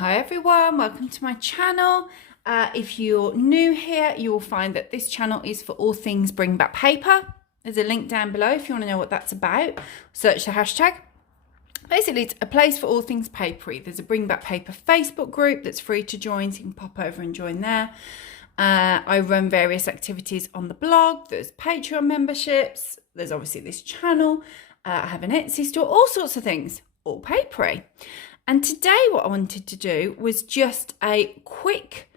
Hi everyone, welcome to my channel. If you're new here, you will find that this channel is for all things bring back paper. There's a link down below if you want to know what that's about. Search the hashtag. Basically, it's a place for all things papery. There's a Bring Back Paper Facebook group that's free to join, so you can pop over and join there. I run various activities on the blog. There's Patreon memberships. There's obviously this channel. I have an Etsy store, all sorts of things, all papery. And today what I wanted to do was just a quick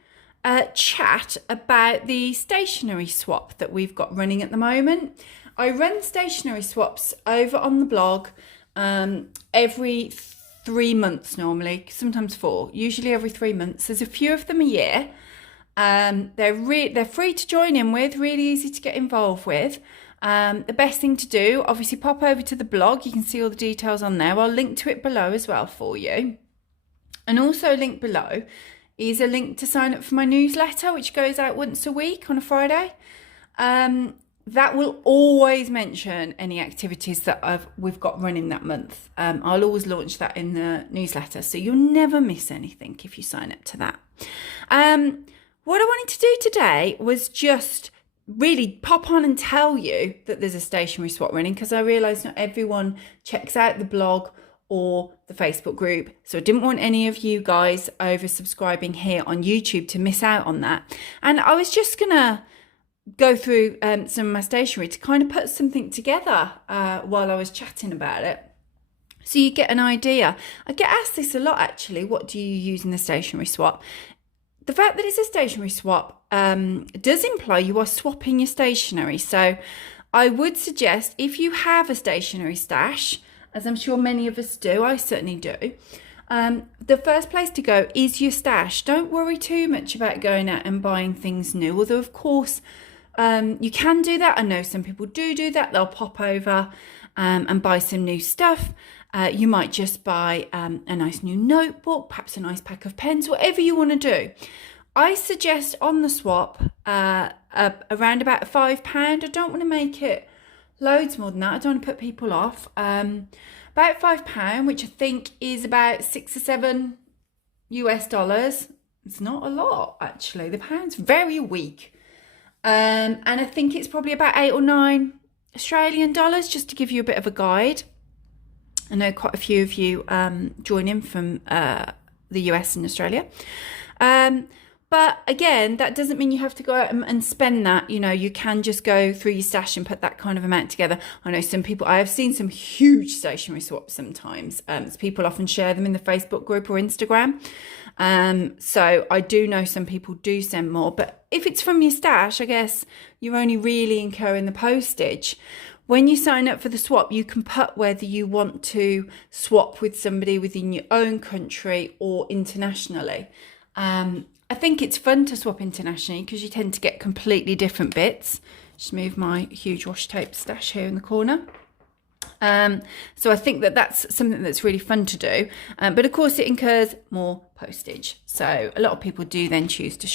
chat about the stationery swap that we've got running at the moment. I run stationery swaps over on the blog every 3 months normally, sometimes 4, usually every 3 months. There's a few of them a year. They're free to join in with, really easy to get involved with. The best thing to do, obviously pop over to the blog. You can see all the details on there. I'll link to it below as well for you. And also linked below is a link to sign up for my newsletter, which goes out once a week on a Friday. That will always mention any activities that we've got running that month. I'll always launch that in the newsletter, so you'll never miss anything if you sign up to that. What I wanted to do today was just really pop on and tell you that there's a stationery swap running, because I realised not everyone checks out the blog or the Facebook group, so I didn't want any of you guys over subscribing here on YouTube to miss out on that. And I was just gonna go through some of my stationery to kind of put something together while I was chatting about it, so you get an idea. I get asked this a lot actually, what do you use in the stationery swap? The fact that it's a stationery swap does imply you are swapping your stationery. So I would suggest, if you have a stationery stash, as I'm sure many of us do, I certainly do, the first place to go is your stash. Don't worry too much about going out and buying things new, although of course you can do that. I know some people do that. They'll pop over and buy some new stuff. You might just buy a nice new notebook, perhaps a nice pack of pens, whatever you want to do. I suggest on the swap around about £5. I don't want to make it loads more than that. I don't want to put people off. About £5, which I think is about $6 or $7 US. It's not a lot actually. The pound's very weak, and I think it's probably about 8 or 9 Australian dollars, just to give you a bit of a guide. I know quite a few of you join in from the US and Australia. But again, that doesn't mean you have to go out and spend that. You know, you can just go through your stash and put that kind of amount together. I know some people, I have seen some huge stationery swaps sometimes. So people often share them in the Facebook group or Instagram. So I do know some people do send more. But if it's from your stash, I guess you're only really incurring the postage. When you sign up for the swap, you can put whether you want to swap with somebody within your own country or internationally. I think it's fun to swap internationally because you tend to get completely different bits. Just move my huge washi tape stash here in the corner. So I think that that's something that's really fun to do. But of course it incurs more postage. So a lot of people do then choose to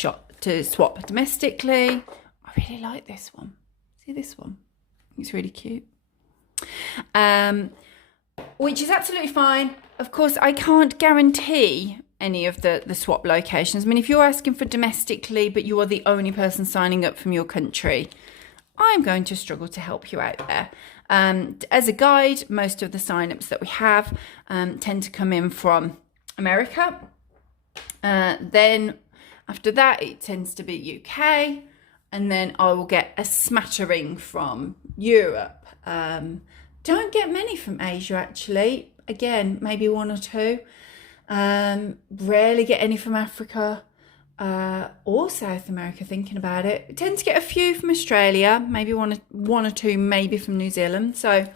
swap domestically. I really like this one. See this one? It's really cute. Which is absolutely fine. Of course, I can't guarantee any of the swap locations. I mean, if you're asking for domestically, but you are the only person signing up from your country, I'm going to struggle to help you out there. As a guide, most of the sign-ups that we have tend to come in from America. Then after that, it tends to be UK. And then I will get a smattering from Europe. Don't get many from Asia, actually. Again, maybe 1 or 2. Rarely get any from Africa or South America, thinking about it. I tend to get a few from Australia, maybe one or 2 maybe from New Zealand. So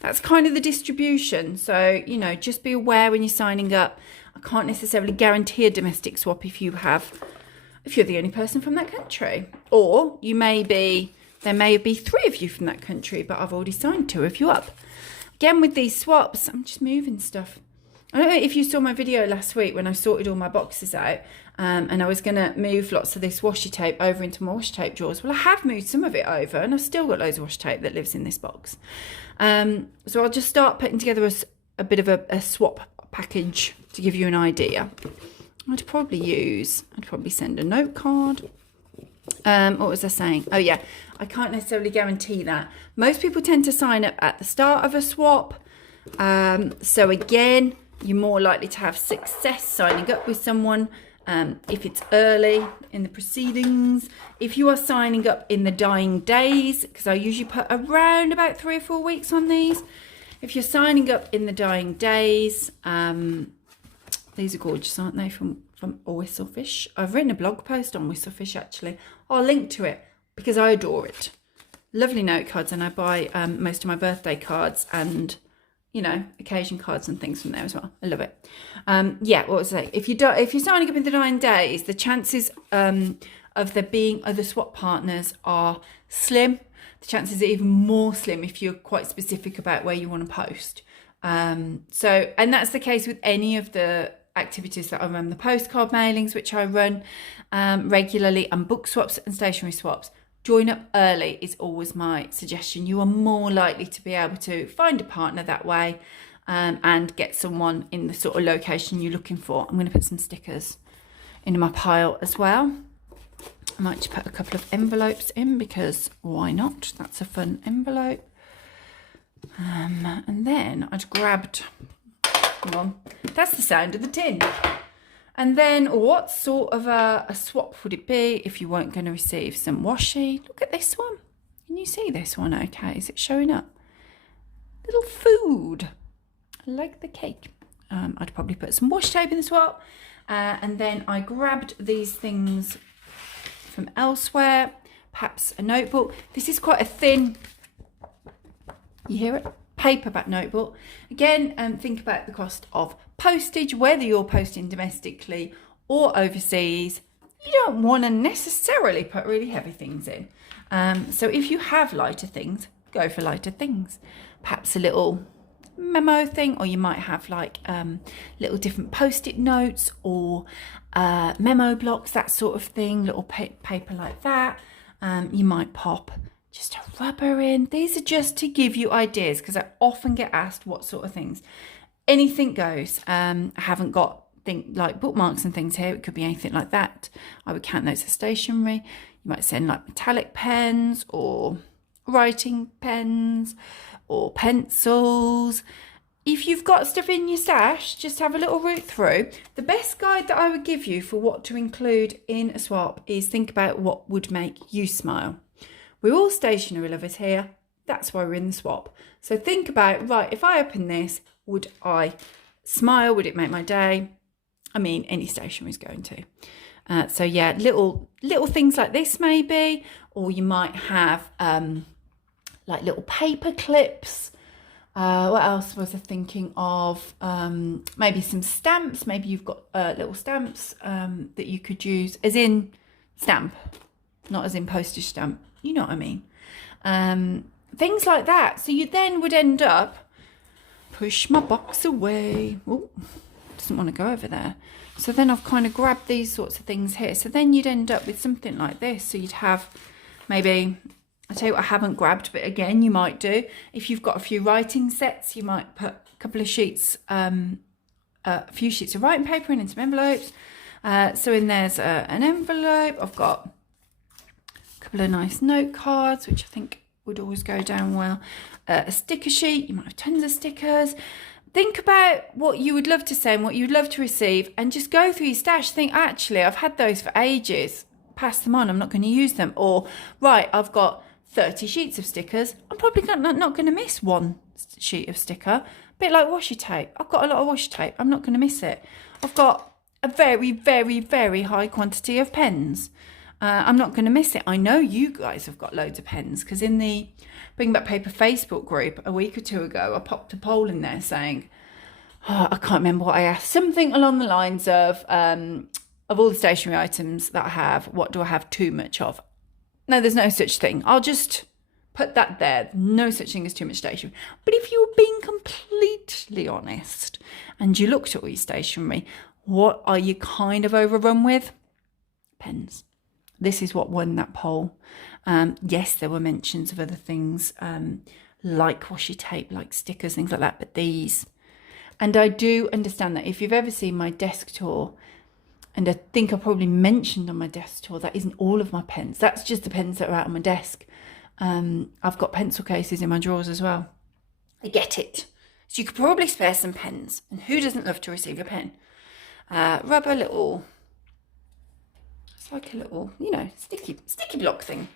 that's kind of the distribution. So, you know, just be aware when you're signing up. I can't necessarily guarantee a domestic swap if you're the only person from that country. Or there may be 3 of you from that country, but I've already signed 2 of you up. Again, with these swaps, I'm just moving stuff. I don't know if you saw my video last week when I sorted all my boxes out and I was going to move lots of this washi tape over into my washi tape drawers. Well, I have moved some of it over and I've still got loads of washi tape that lives in this box. So I'll just start putting together a bit of a swap package to give you an idea. I'd probably send a note card. What was I saying? Oh yeah, I can't necessarily guarantee that. Most people tend to sign up at the start of a swap. So again, you're more likely to have success signing up with someone if it's early in the proceedings. If you are signing up in the dying days, because I usually put around about 3 or 4 weeks on these. If you're signing up in the dying days, these are gorgeous, aren't they, from Whistlefish. I've written a blog post on Whistlefish, actually. I'll link to it because I adore it. Lovely note cards, and I buy most of my birthday cards and, you know, occasion cards and things from there as well. I love it. Yeah, what was I saying? If you're signing up in the 9 days, the chances of there being other swap partners are slim. The chances are even more slim if you're quite specific about where you want to post. And that's the case with any of the activities that I run, the postcard mailings, which I run regularly, and book swaps and stationery swaps. Join up early is always my suggestion. You are more likely to be able to find a partner that way and get someone in the sort of location you're looking for. I'm going to put some stickers in my pile as well. I might just put a couple of envelopes in because why not? That's a fun envelope. And then I'd grabbed, hang on, that's the sound of the tin. And then what sort of a swap would it be if you weren't going to receive some washi? Look at this one. Can you see this one okay? Is it showing up? Little food. I like the cake. I'd probably put some washi tape in the swap. And then I grabbed these things from elsewhere. Perhaps a notebook. This is quite a thin, you hear it? Paperback notebook. Again, think about the cost of postage, whether you're posting domestically or overseas. You don't want to necessarily put really heavy things in. So if you have lighter things, go for lighter things. Perhaps a little memo thing, or you might have like little different post-it notes or memo blocks, that sort of thing, little paper like that. You might pop just a rubber in. These are just to give you ideas because I often get asked what sort of things. Anything goes. I haven't got like bookmarks and things here. It could be anything like that. I would count those as stationery. You might send like metallic pens or writing pens or pencils. If you've got stuff in your stash, just have a little root through. The best guide that I would give you for what to include in a swap is think about what would make you smile. We're all stationery lovers here. That's why we're in the swap. So think about, right, if I open this, would I smile? Would it make my day? I mean, any stationery is going to. So yeah, little things like this maybe, or you might have like little paper clips. What else was I thinking of? Maybe some stamps. Maybe you've got little stamps that you could use, as in stamp, not as in postage stamp. You know what I mean? Things like that. So you then would end up, push my box away. Oh, doesn't want to go over there. So then I've kind of grabbed these sorts of things here. So then you'd end up with something like this. So you'd have maybe, I'll tell you what I haven't grabbed, but again, you might do. If you've got a few writing sets, you might put a couple of sheets, a few sheets of writing paper in some envelopes. So in there's an envelope. I've got a couple of nice note cards, which I think would always go down well. A sticker sheet. You might have tons of stickers. Think about what you would love to send, what you'd love to receive, and just go through your stash. Think, actually, I've had those for ages. Pass them on. I'm not going to use them. Or, right, I've got 30 sheets of stickers. I'm probably not going to miss one sheet of sticker. A bit like washi tape. I've got a lot of washi tape. I'm not going to miss it. I've got a very, very, very high quantity of pens. I'm not going to miss it. I know you guys have got loads of pens, because in the Bring Back Paper Facebook group a week or two ago, I popped a poll in there saying, I can't remember what I asked, something along the lines of all the stationery items that I have, what do I have too much of? No, there's no such thing. I'll just put that there. No such thing as too much stationery. But if you were being completely honest and you looked at all your stationery, what are you kind of overrun with? Pens. This is what won that poll. Yes, there were mentions of other things like washi tape, like stickers, things like that, but these. And I do understand that if you've ever seen my desk tour, And I think I probably mentioned on my desk tour that isn't all of my pens. That's just the pens that are out on my desk. I've got pencil cases in my drawers as well. I get it. So you could probably spare some pens. And who doesn't love to receive a pen? Rubber little, it's like a little, sticky block thing.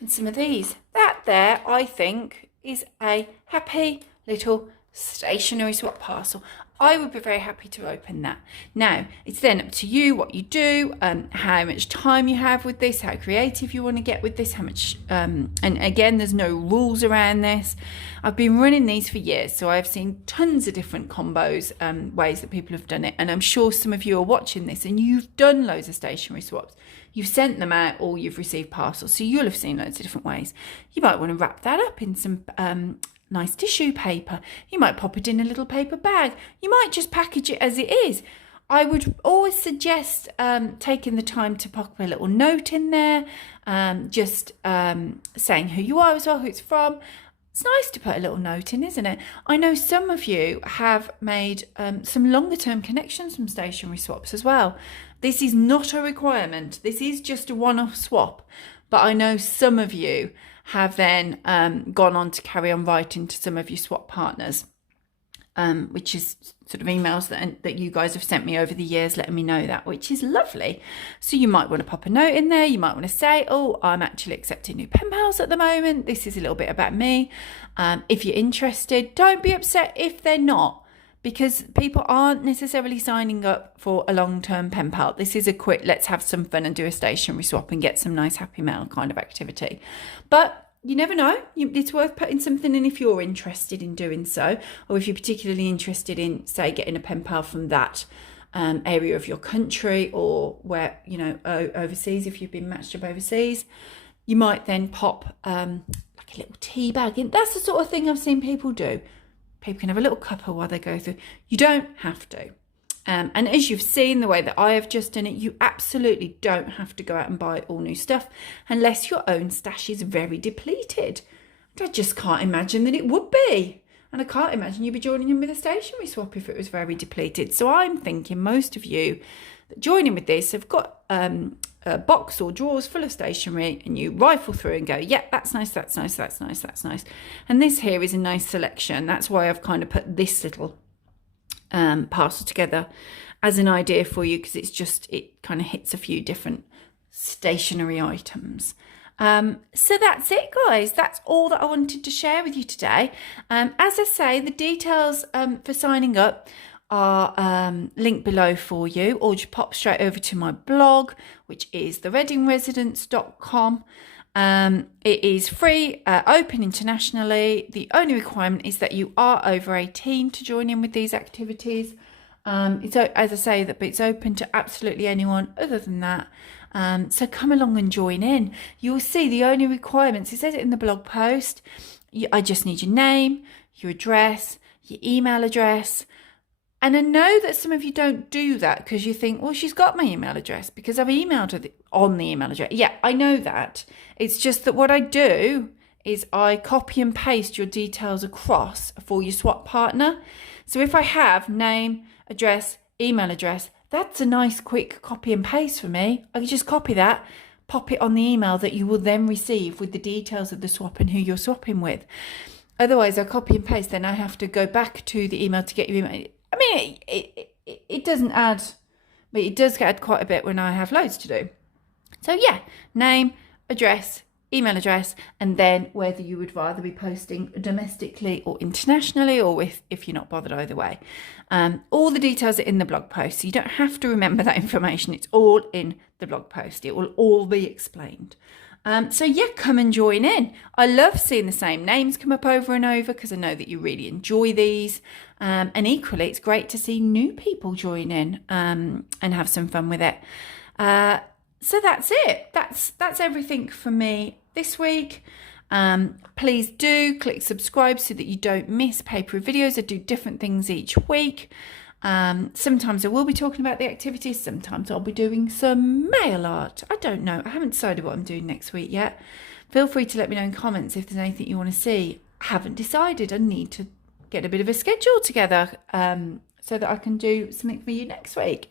And some of these. That there, I think, is a happy little stationery swap parcel. I would be very happy to open that. Now, it's then up to you what you do, how much time you have with this, how creative you want to get with this, how much, and again, there's no rules around this. I've been running these for years, so I've seen tons of different combos, ways that people have done it, and I'm sure some of you are watching this and you've done loads of stationery swaps. You've sent them out or you've received parcels, so you'll have seen loads of different ways. You might want to wrap that up in some nice tissue paper. You might pop it in a little paper bag. You might just package it as it is. I would always suggest taking the time to pop a little note in there, just saying who you are as well, who it's from. It's nice to put a little note in, isn't it? I know some of you have made some longer term connections from stationery swaps as well. This is not a requirement. This is just a one-off swap. But I know some of you have then gone on to carry on writing to some of your swap partners, which is sort of emails that you guys have sent me over the years letting me know that, which is lovely. So you might want to pop a note in there. You might want to say, oh, I'm actually accepting new pen pals at the moment. This is a little bit about me. If you're interested, don't be upset if they're not, because people aren't necessarily signing up for a long-term pen pal. This is a quick, let's have some fun and do a stationery swap and get some nice happy mail kind of activity. But you never know. It's worth putting something in if you're interested in doing so, or if you're particularly interested in, say, getting a pen pal from that area of your country, or where, overseas, if you've been matched up overseas. You might then pop like a little tea bag in. That's the sort of thing I've seen people do. People can have a little cuppa while they go through. You don't have to. And as you've seen, the way that I have just done it, you absolutely don't have to go out and buy all new stuff unless your own stash is very depleted. I just can't imagine that it would be. And I can't imagine you'd be joining in with a stationery swap if it was very depleted. So I'm thinking most of you that join in with this have got a box or drawers full of stationery, and you rifle through and go, yeah, that's nice, that's nice, that's nice, that's nice. And this here is a nice selection. That's why I've kind of put this little parcel together as an idea for you, because it kind of hits a few different stationery items. So that's it, guys. That's all that I wanted to share with you today. As I say, the details for signing up are linked below for you, or just pop straight over to my blog, which is thereadingresidence.com. It is free, open internationally. The only requirement is that you are over 18 to join in with these activities. It's, as I say, that it's open to absolutely anyone other than that. So come along and join in. You'll see the only requirements, it says it in the blog post. I just need your name, your address, your email address. And I know that some of you don't do that because you think, well, she's got my email address because I've emailed her on the email address. Yeah, I know that. It's just that what I do is I copy and paste your details across for your swap partner. So if I have name, address, email address, that's a nice quick copy and paste for me. I can just copy that, pop it on the email that you will then receive with the details of the swap and who you're swapping with. Otherwise, I copy and paste, then I have to go back to the email to get your email. I mean, it doesn't add, but it does add quite a bit when I have loads to do. So yeah, name, address, email address, and then whether you would rather be posting domestically or internationally, or if you're not bothered either way. All the details are in the blog post, so you don't have to remember that information. It's all in the blog post. It will all be explained. So yeah, come and join in. I love seeing the same names come up over and over because I know that you really enjoy these. And equally, it's great to see new people join in and have some fun with it. So that's it. That's everything from me this week. Please do click subscribe so that you don't miss paper videos. I do different things each week. Sometimes I will be talking about the activities. Sometimes I'll be doing some mail art. I don't know. I haven't decided what I'm doing next week yet. Feel free to let me know in comments if there's anything you want to see. I haven't decided. I need to get a bit of a schedule together so that I can do something for you next week.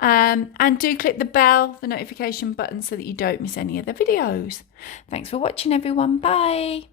And do click the bell, the notification button, so that you don't miss any of the videos. Thanks for watching, everyone. Bye.